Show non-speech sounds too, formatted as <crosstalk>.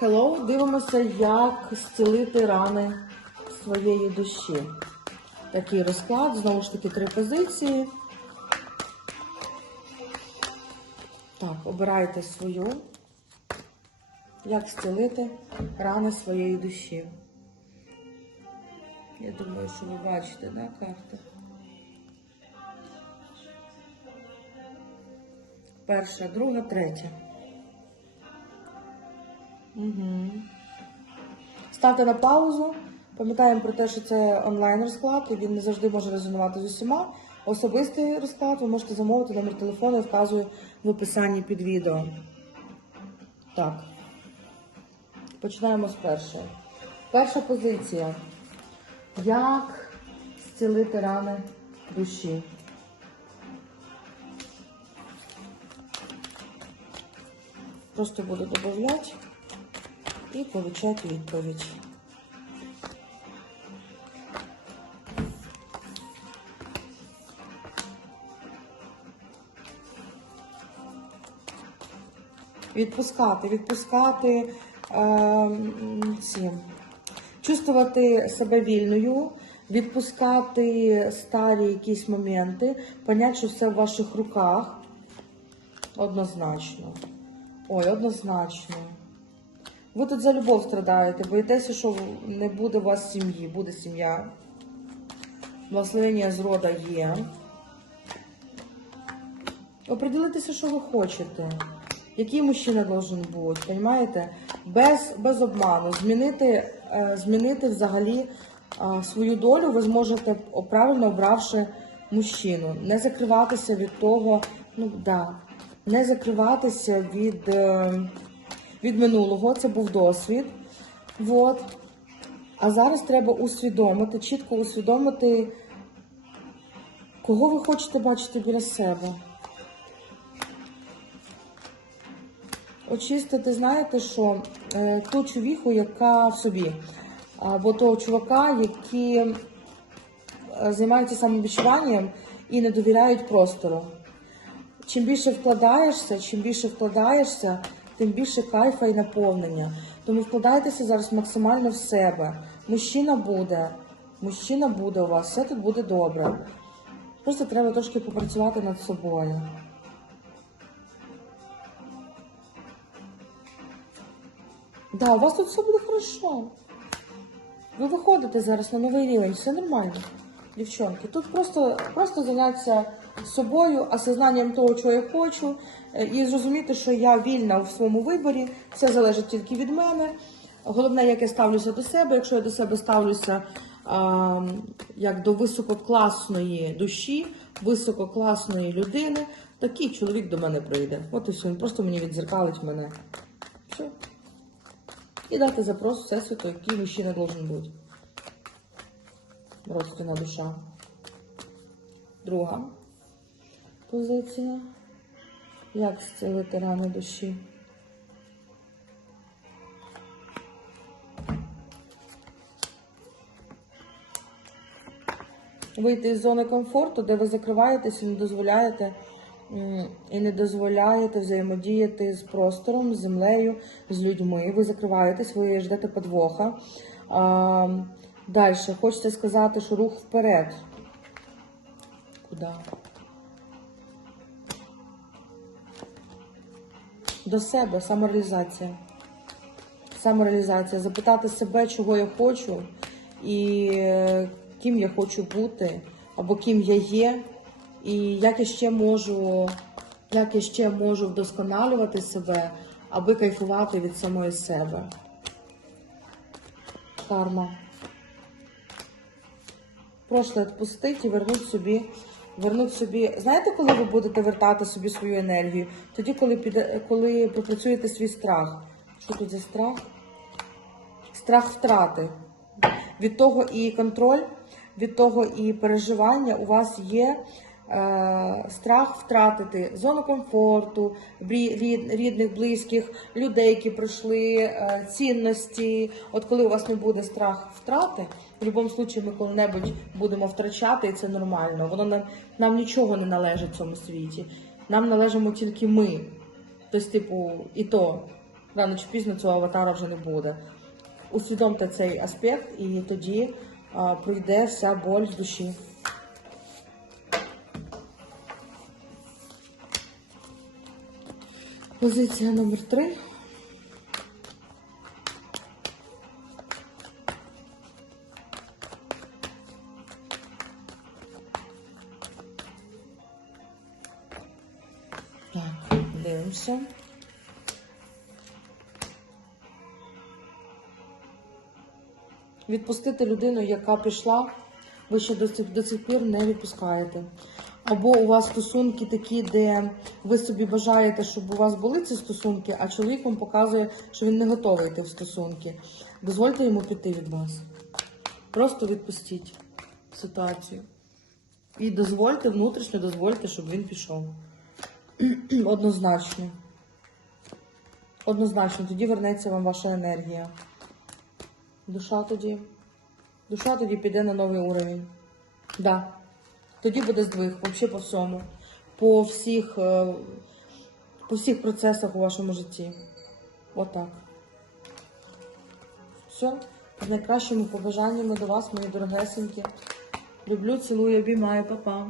Hello, дивимося, як зцілити рани своєї душі. Такий розклад, знову ж таки, три позиції. Так, обирайте свою. Як зцілити рани своєї душі. Я думаю, що ви бачите, да, карти? Перша, друга, третя. Угу. Ставте на паузу. Пам'ятаємо про те, що це онлайн розклад, і він не завжди може резонувати з усіма. Особистий розклад ви можете замовити номер телефону, я вказую в описанні під відео. Так. Починаємо з першої. Перша позиція. Як зцілити рани душі? Просто буду додавати і получати відповідь. Відпускати, відпускати е, ці, чувствувати себе вільною, відпускати старі якісь моменти, поняти, що все в ваших руках. Однозначно. Ой, однозначно. Ви тут за любов страдаєте, боїтеся, що не буде у вас сім'ї, буде сім'я. Благословення з рода є. Оприділитися, що ви хочете. Який мужчина должен бути, розумієте? Без, без обману. Змінити, е, змінити взагалі е, свою долю ви зможете, правильно обравши мужчину. Не закриватися від того, ну да, не закриватися від, е, від минулого, це був досвід. Вот. А зараз треба усвідомити, чітко усвідомити, кого ви хочете бачити біля себе. Очистити, знаєте, що е, ту чувіху, яка в собі, або того чувака, які е, займаються самовідчуванням і не довіряють простору. Чим більше вкладаєшся, чим більше вкладаєшся, тим більше кайфа і наповнення. Тому вкладайтеся зараз максимально в себе. Мужчина буде, мужчина буде у вас, все тут буде добре. Просто треба трошки попрацювати над собою. Да, у вас тут все буде хорошо. Ви виходите зараз на новий рівень, все нормально, дівчонки. Тут просто, просто заняття собою, осознанням того, що я хочу, е, і зрозуміти, що я вільна в своєму виборі, все залежить тільки від мене. Головне, як я ставлюся до себе. Якщо я до себе ставлюся а, як до висококласної душі, висококласної людини, такий чоловік до мене прийде. От і все, він просто мені відзеркалить мене. Все. І дати запрос Всесвіту, який мужчина должен бути. Родственна душа. Друга позиція. Як зцілити рани душі? Вийти з зони комфорту, де ви закриваєтесь і не дозволяєте і не дозволяєте взаємодіяти з простором, з землею, з людьми. Ви закриваєтесь, ви ждете подвоха. Далі, хочете сказати, що рух вперед. Куди? До себе, самореалізація. Самореалізація. Запитати себе, чого я хочу, і е, ким я хочу бути, або ким я є, і як я ще можу, як я ще можу вдосконалювати себе, аби кайфувати від самої себе. Карма. Прошле відпустить і вернуть собі. Вернуть собі. Знаєте, коли ви будете вертати собі свою енергію? Тоді, коли піде, коли попрацюєте свій страх. Що тут за страх? Страх втрати. Від того і контроль, від того і переживання у вас є страх втратити зону комфорту, рідних, близьких, людей, які пройшли, е, цінності. От коли у вас не буде страх втрати, в будь-якому випадку ми коли-небудь будемо втрачати, і це нормально. Воно нам, нам нічого не належить в цьому світі. Нам належимо тільки ми. Тобто, типу, і то. рано чи пізно цього аватара вже не буде. Усвідомте цей аспект, і тоді а, пройде вся боль з душі. Позиція номер три. Так, дивимося. Відпустити людину, яка пішла, ви ще до цих, до цих пір не відпускаєте. Або у вас стосунки такі, де ви собі бажаєте, щоб у вас були ці стосунки, а чоловік вам показує, що він не готовий йти в стосунки. Дозвольте йому піти від вас. Просто відпустіть ситуацію. І дозвольте, внутрішньо дозвольте, щоб він пішов. <clears throat> Однозначно. Однозначно, тоді вернеться вам ваша енергія. Душа тоді. Душа тоді піде на новий уровень. Да. Тоді буде здвиг, взагалі по всьому. По всіх, е, по всіх процесах у вашому житті. Отак. Все. З найкращими побажаннями до вас, мої дорогесенькі. Люблю, цілую, обіймаю, па-па.